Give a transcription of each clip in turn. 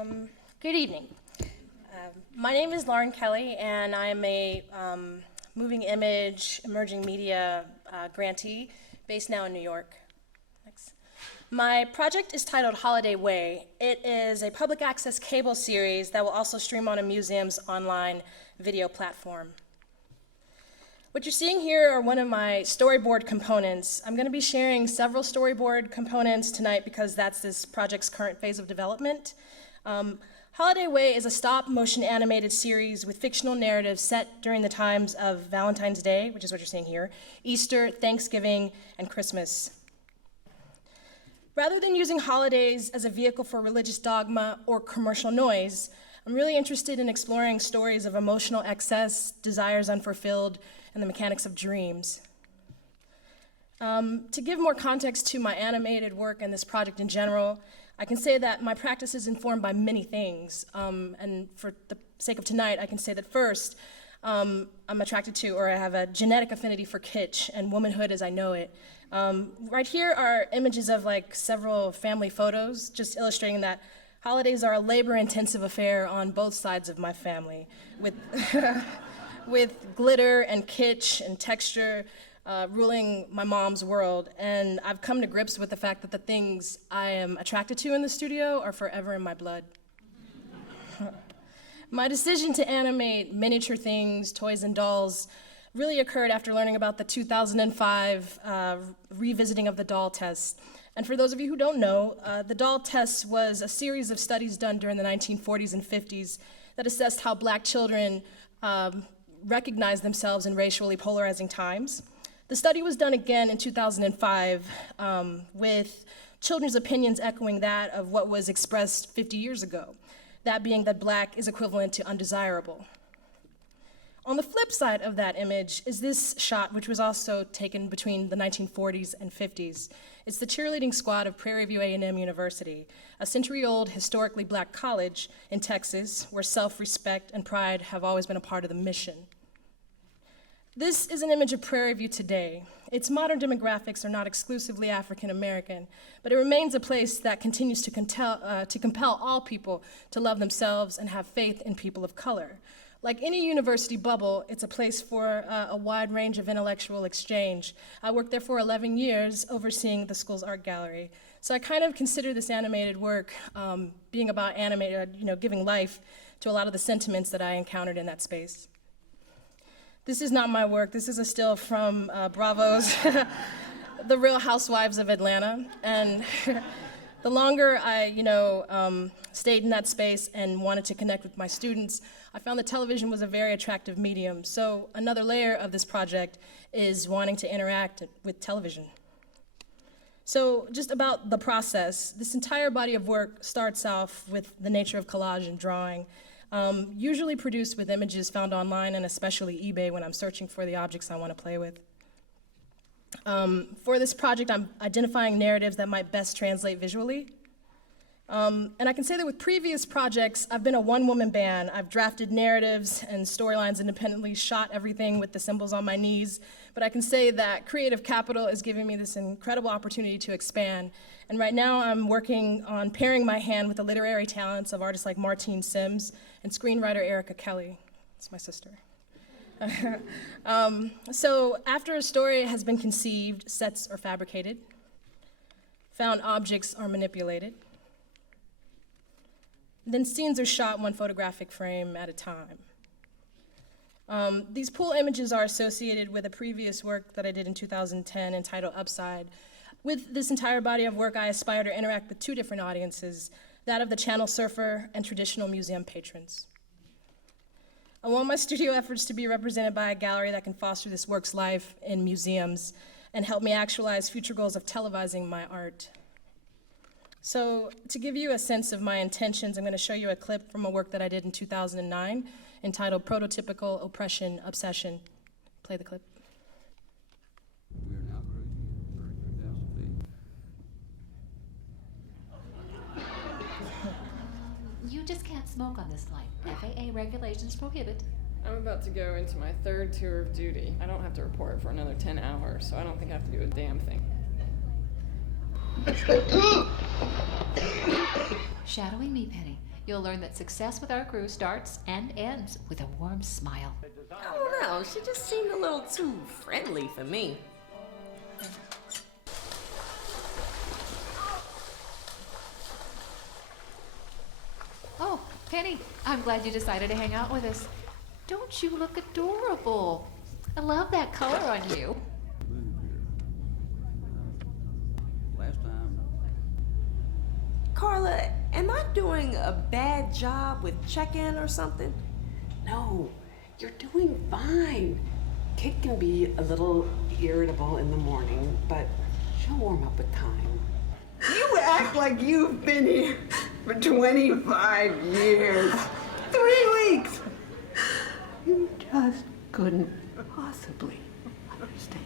Good evening. My name is Lauren Kelley, and I'm a moving image, emerging media grantee based now in New York. Thanks. My project is titled Holiday Way. It is a public access cable series that will also stream on a museum's online video platform. What you're seeing here are one of my storyboard components. I'm going to be sharing several storyboard components tonight because that's this project's current phase of development. Holiday Way is a stop-motion animated series with fictional narratives set during the times of Valentine's Day, which is what you're seeing here, Easter, Thanksgiving, and Christmas. Rather than using holidays as a vehicle for religious dogma or commercial noise, I'm really interested in exploring stories of emotional excess, desires unfulfilled, and the mechanics of dreams. To give more context to my animated work and this project in general, I can say that my practice is informed by many things. And for the sake of tonight, I can say that first, I'm attracted to, or I have a genetic affinity for kitsch and womanhood as I know it. Right here are images of like several family photos, just illustrating that holidays are a labor-intensive affair on both sides of my family, with, with glitter and kitsch and texture ruling my mom's world. And I've come to grips with the fact that the things I am attracted to in the studio are forever in my blood. My decision to animate miniature things, toys and dolls, really occurred after learning about the 2005 revisiting of the doll test. And for those of you who don't know, the doll test was a series of studies done during the 1940s and 50s that assessed how black children recognized themselves in racially polarizing times. The study was done again in 2005 with children's opinions echoing that of what was expressed 50 years ago, that being that black is equivalent to undesirable. On the flip side of that image is this shot, which was also taken between the 1940s and 50s. It's the cheerleading squad of Prairie View A&M University, a century-old historically black college in Texas where self-respect and pride have always been a part of the mission. This is an image of Prairie View today. Its modern demographics are not exclusively African American, but it remains a place that continues to compel all people to love themselves and have faith in people of color. Like any university bubble, it's a place for a wide range of intellectual exchange. I worked there for 11 years, overseeing the school's art gallery. So I kind of consider this animated work being about giving life to a lot of the sentiments that I encountered in that space. This is not my work. This is a still from Bravo's The Real Housewives of Atlanta. And the longer I, stayed in that space and wanted to connect with my students, I found that television was a very attractive medium. So another layer of this project is wanting to interact with television. So just about the process, this entire body of work starts off with the nature of collage and drawing, usually produced with images found online and especially eBay when I'm searching for the objects I want to play with. For this project, I'm identifying narratives that might best translate visually. And I can say that with previous projects, I've been a one-woman band. I've drafted narratives and storylines independently, shot everything with the cymbals on my knees. But I can say that Creative Capital is giving me this incredible opportunity to expand. And right now, I'm working on pairing my hand with the literary talents of artists like Martine Sims and screenwriter Erica Kelley. It's my sister. So after a story has been conceived, sets are fabricated, found objects are manipulated, then scenes are shot one photographic frame at a time. These pool images are associated with a previous work that I did in 2010 entitled Upside. With this entire body of work, I aspire to interact with two different audiences, that of the channel surfer and traditional museum patrons. I want my studio efforts to be represented by a gallery that can foster this work's life in museums and help me actualize future goals of televising my art. So to give you a sense of my intentions, I'm going to show you a clip from a work that I did in 2009 entitled Prototypical Oppression Obsession. Play the clip. We are now approaching 33,000 feet. You just can't smoke on this flight. FAA regulations prohibit. I'm about to go into my third tour of duty. I don't have to report for another 10 hours, so I don't think I have to do a damn thing. Shadowing me, Penny. You'll learn that success with our crew starts and ends with a warm smile. I don't know. She just seemed a little too friendly for me. Oh, Penny, I'm glad you decided to hang out with us. Don't you look adorable? I love that color on you. Move here. Last time, Carla, am I doing a bad job with check-in or something? No, you're doing fine. Kit can be a little irritable in the morning, but she'll warm up with time. You act like you've been here for 25 years. 3 weeks. You just couldn't possibly understand.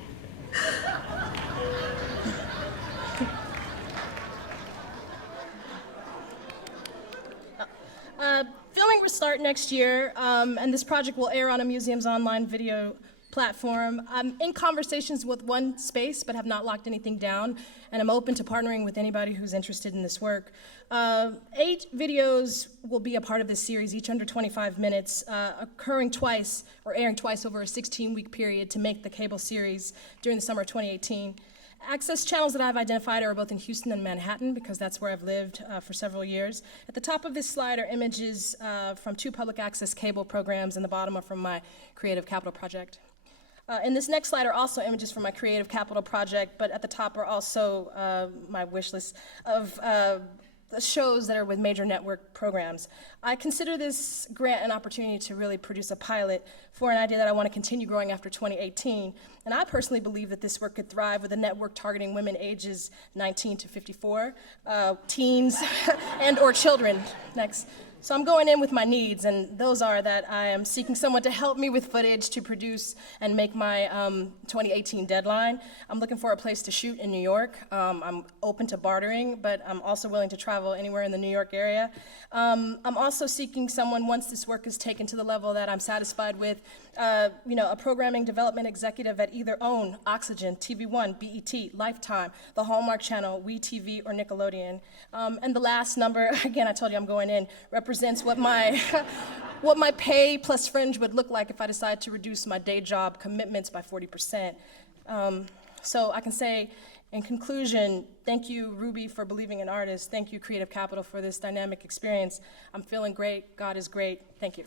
Filming will start next year, and this project will air on a museum's online video platform. I'm in conversations with one space, but have not locked anything down, and I'm open to partnering with anybody who's interested in this work. 8 videos will be a part of this series, each under 25 minutes, occurring twice, or airing twice over a 16-week period to make the cable series during the summer of 2018. Access channels that I've identified are both in Houston and Manhattan, because that's where I've lived for several years. At the top of this slide are images from 2 public access cable programs, and the bottom are from my Creative Capital project. In this next slide are also images from my Creative Capital project, but at the top are also my wish list of the shows that are with major network programs. I consider this grant an opportunity to really produce a pilot for an idea that I want to continue growing after 2018. And I personally believe that this work could thrive with a network targeting women ages 19 to 54, teens, and or children. Next. So I'm going in with my needs, and those are that I am seeking someone to help me with footage to produce and make my 2018 deadline. I'm looking for a place to shoot in New York. I'm open to bartering, but I'm also willing to travel anywhere in the New York area. I'm also seeking someone, once this work is taken to the level that I'm satisfied with, a programming development executive at either OWN, Oxygen, TV1, BET, Lifetime, the Hallmark Channel, WeTV, or Nickelodeon. And the last number, again, I told you I'm going in, represents what my what my pay plus fringe would look like if I decide to reduce my day job commitments by 40%. So I can say, in conclusion, thank you, Ruby, for believing in artists. Thank you, Creative Capital, for this dynamic experience. I'm feeling great. God is great. Thank you.